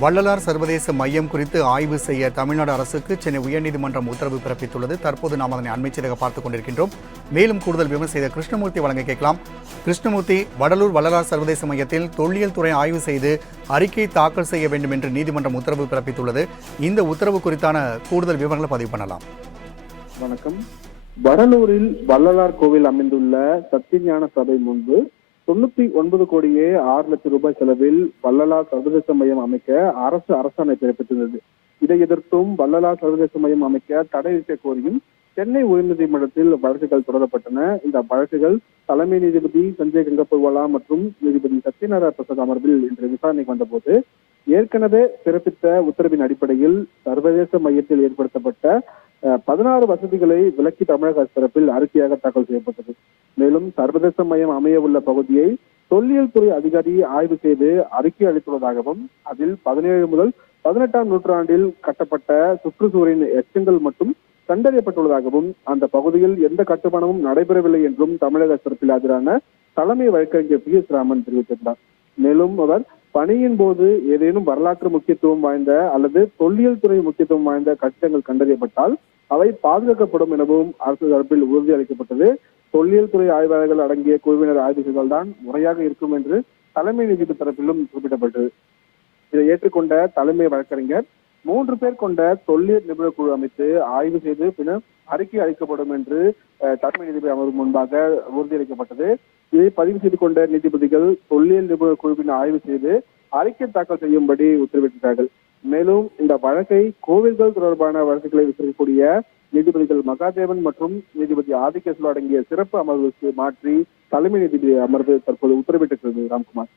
வள்ளலார் சர்வதேச மையம் குறித்து ஆய்வு செய்ய தமிழ்நாடு அரசுக்கு சென்னை உயர்நீதிமன்றம் உத்தரவு பிறப்பித்துள்ளது. தற்போது நாம் அதனை அண்மைச்செய்தியாக பார்த்துக் கொண்டிருக்கின்றோம். மேலும் கூடுதல் விவரம் செய்த கிருஷ்ணமூர்த்தி வழங்க கேட்கலாம். கிருஷ்ணமூர்த்தி, வடலூர் வள்ளலார் சர்வதேச மையத்தில் தொல்லியல் துறை ஆய்வு செய்து அறிக்கை தாக்கல் செய்ய வேண்டும் என்று நீதிமன்றம் உத்தரவு பிறப்பித்துள்ளது. இந்த உத்தரவு குறித்தான கூடுதல் விவரங்களை பதிவு பண்ணலாம். வணக்கம். வடலூரில் வள்ளலார் கோவில் அமைந்துள்ள சத்தியஞான சபை முன்பு 99 கோடியே 6 லட்சம் ரூபாய் செலவில் வள்ளலார் சர்வதேச மையம் அமைக்க அரசு அரசாணை பிறப்பித்துள்ளது. இதை எதிர்த்தும் வள்ளலார் சர்வதேச மையம் அமைக்க தடை விதிக்க கோரியும் சென்னை உயர்நீதிமன்றத்தில் வழக்குகள் தொடரப்பட்டன. இந்த வழக்குகள் தலைமை நீதிபதி சஞ்சய் கங்கப்பர்வாலா மற்றும் நீதிபதி சத்யநாராயண பிரசாத் அமர்வில் இன்று விசாரணைக்கு வந்தபோது ஏற்கனவே பிறப்பித்த உத்தரவின் அடிப்படையில் சர்வதேச மையத்தில் ஏற்படுத்தப்பட்ட 16 வசதிகளை விலக்கி தமிழக அரசு தரப்பில் அறிக்கையாக தாக்கல் செய்யப்பட்டது. மேலும் சர்வதேச மையம் அமைய உள்ள பகுதியை தொல்லியல் துறை அதிகாரி ஆய்வு செய்து அறிக்கை அளித்துள்ளதாகவும் அதில் 17 முதல் 18ஆம் நூற்றாண்டில் கட்டப்பட்ட சுற்றுச்சுவரின் எச்சங்கள் மட்டும் கண்டறியப்பட்டுள்ளதாகவும் அந்த பகுதியில் எந்த கட்டுமானமும் நடைபெறவில்லை என்றும் தமிழக தரப்பில் ஆஜரான தலைமை வழக்கறிஞர் பி எஸ் ராமன் தெரிவித்திருந்தார். மேலும் அவர் பணியின் போது ஏதேனும் வரலாற்று முக்கியத்துவம் வாய்ந்த அல்லது தொல்லியல் துறை முக்கியத்துவம் வாய்ந்த கட்டிடங்கள் கண்டறியப்பட்டால் அவை பாதுகாக்கப்படும் எனவும் அரசு தரப்பில் உறுதி அளிக்கப்பட்டது. தொல்லியல் துறை ஆய்வாளர்கள் அடங்கிய குழுவினர் ஆய்வு செய்தால்தான் முறையாக இருக்கும் என்று தலைமை நீதிபதி தரப்பிலும் குறிப்பிடப்பட்டது. இதை ஏற்றுக்கொண்ட தலைமை வழக்கறிஞர் 3 பேர் கொண்ட தொல்லியல் நிபுணர் குழு அமைத்து ஆய்வு செய்து பின்னர் அறிக்கை அளிக்கப்படும் என்று தலைமை நீதிபதி அமர்வு முன்பாக உறுதியளிக்கப்பட்டது. இதை பதிவு செய்து கொண்ட நீதிபதிகள் தொல்லியல் நிபுணர் குழுவின் ஆய்வு செய்து அறிக்கை தாக்கல் செய்யும்படி உத்தரவிட்டார்கள். மேலும் இந்த வழக்கை கோவில்கள் தொடர்பான வழக்குகளை விசாரிக்கக்கூடிய நீதிபதிகள் மகாதேவன் மற்றும் நீதிபதி ஆதிகேசவ அடங்கிய சிறப்பு அமர்வுக்கு மாற்றி தலைமை நீதிபதி அமர்வு தற்போது உத்தரவிட்டிருக்கிறது. ராம்குமார்.